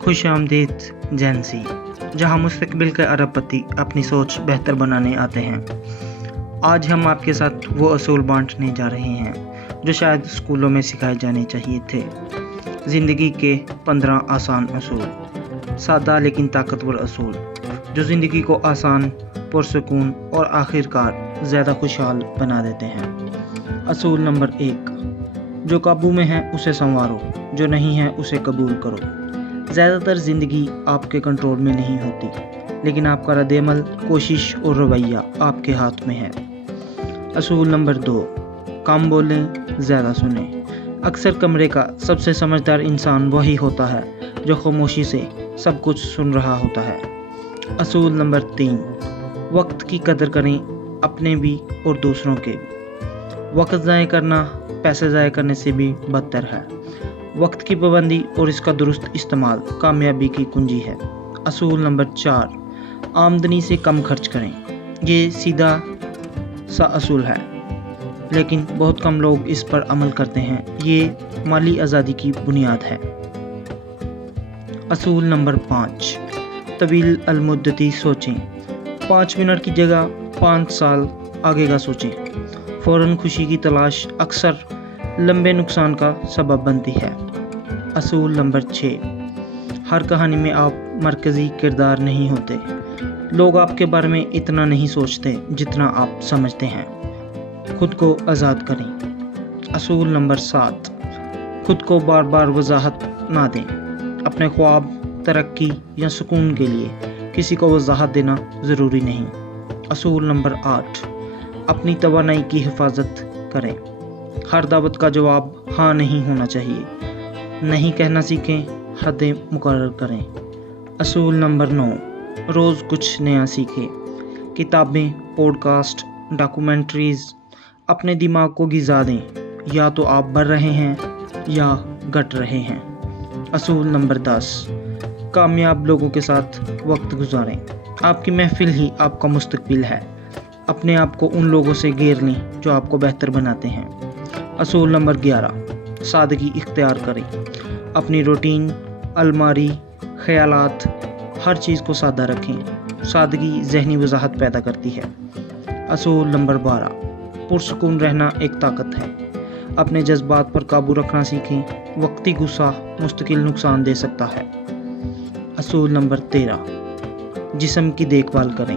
खुश आमदीद जेंसी, जहां मुस्तकबिल के अरबपति अपनी सोच बेहतर बनाने आते हैं। आज हम आपके साथ वो असूल बांटने जा रहे हैं जो शायद स्कूलों में सिखाए जाने चाहिए थे। ज़िंदगी के 15 आसान असूल, सादा लेकिन ताकतवर असूल जो ज़िंदगी को आसान, पुरसकून और आखिरकार ज़्यादा खुशहाल बना देते हैं। असूल नंबर 1, जो काबू में है उसे संवारो, जो नहीं है उसे कबूल करो। ज़्यादातर ज़िंदगी आपके कंट्रोल में नहीं होती, लेकिन आपका रद्द-ए-अमल, कोशिश और रवैया आपके हाथ में है। असूल नंबर 2, कम बोलें, ज़्यादा सुनें। अक्सर कमरे का सबसे समझदार इंसान वही होता है जो खामोशी से सब कुछ सुन रहा होता है। असूल नंबर 3, वक्त की कदर करें, अपने भी और दूसरों के भी। वक्त ज़ाया करना पैसे ज़ाया करने से भी बदतर है। वक्त की पाबंदी और इसका दुरुस्त इस्तेमाल कामयाबी की कुंजी है। असूल नंबर 4, आमदनी से कम खर्च करें। ये सीधा सा असूल है, लेकिन बहुत कम लोग इस पर अमल करते हैं। ये माली आज़ादी की बुनियाद है। असूल नंबर 5, तवील अलमुद्दती सोचें। 5 मिनट की जगह 5 साल आगे का सोचें। फ़ौरन खुशी की तलाश अक्सर लंबे नुकसान का सबब बनती है। असूल नंबर 6, हर कहानी में आप मरकज़ी किरदार नहीं होते। लोग आपके बारे में इतना नहीं सोचते जितना आप समझते हैं। खुद को आज़ाद करें। असूल नंबर 7, खुद को बार बार वजाहत ना दें। अपने ख्वाब, तरक्की या सुकून के लिए किसी को वजाहत देना ज़रूरी नहीं। असूल नंबर 8, अपनी तवानाई की हिफाजत करें। हर दावत का जवाब हाँ नहीं होना चाहिए। नहीं कहना सीखें, हदें मुकर्रर करें। असूल नंबर 9, रोज़ कुछ नया सीखें। किताबें, पॉडकास्ट, डॉक्यूमेंट्रीज़ अपने दिमाग को ग़िज़ा दें। या तो आप बढ़ रहे हैं या घट रहे हैं। असूल नंबर 10, कामयाब लोगों के साथ वक्त गुजारें। आपकी महफिल ही आपका मुस्तकबिल है। अपने आप को उन लोगों से घेर लें जो आपको बेहतर बनाते हैं। असूल नंबर 11, सादगी इख्तियार करें। अपनी रूटीन, अलमारी, ख्यालात, हर चीज़ को सादा रखें। सादगी ज़हनी वजाहत पैदा करती है। असूल नंबर 12, पुरसकून रहना एक ताकत है। अपने जज्बात पर काबू रखना सीखें। वक्ती गुस्सा मुस्तकिल नुकसान दे सकता है। असूल नंबर 13, जिस्म की देखभाल करें।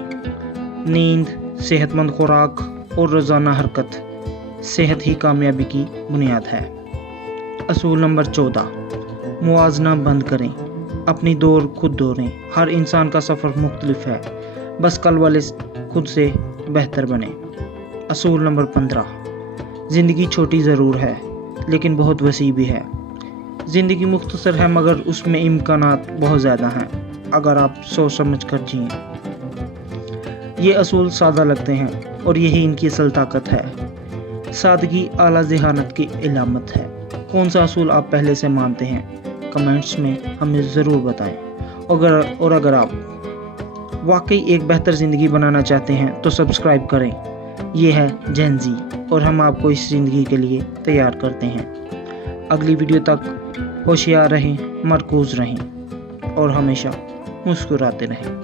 नींद, सेहतमंद खुराक और रोज़ाना हरकत सेहत ही कामयाबी की बुनियाद है। असूल नंबर 14, मुआजना बंद करें। अपनी दौड़ खुद दौड़ें। हर इंसान का सफ़र मुख्तलिफ है, बस कल वाले खुद से बेहतर बने। असूल नंबर 15, ज़िंदगी छोटी ज़रूर है लेकिन बहुत वसी भी है। ज़िंदगी मुख्तसर है मगर उसमें इम्कानात बहुत ज़्यादा हैं अगर आप सोच समझ कर जिएं। ये असूल सादा लगते हैं और यही इनकी असल ताकत है। सादगी आला ज़हानत की इलामत है। कौन सा असूल आप पहले से मानते हैं? कमेंट्स में हमें ज़रूर बताएं। और अगर आप वाकई एक बेहतर ज़िंदगी बनाना चाहते हैं तो सब्सक्राइब करें। ये है जेंजी और हम आपको इस ज़िंदगी के लिए तैयार करते हैं। अगली वीडियो तक होशियार रहें, मरकूज़ रहें और हमेशा मुस्कुराते रहें।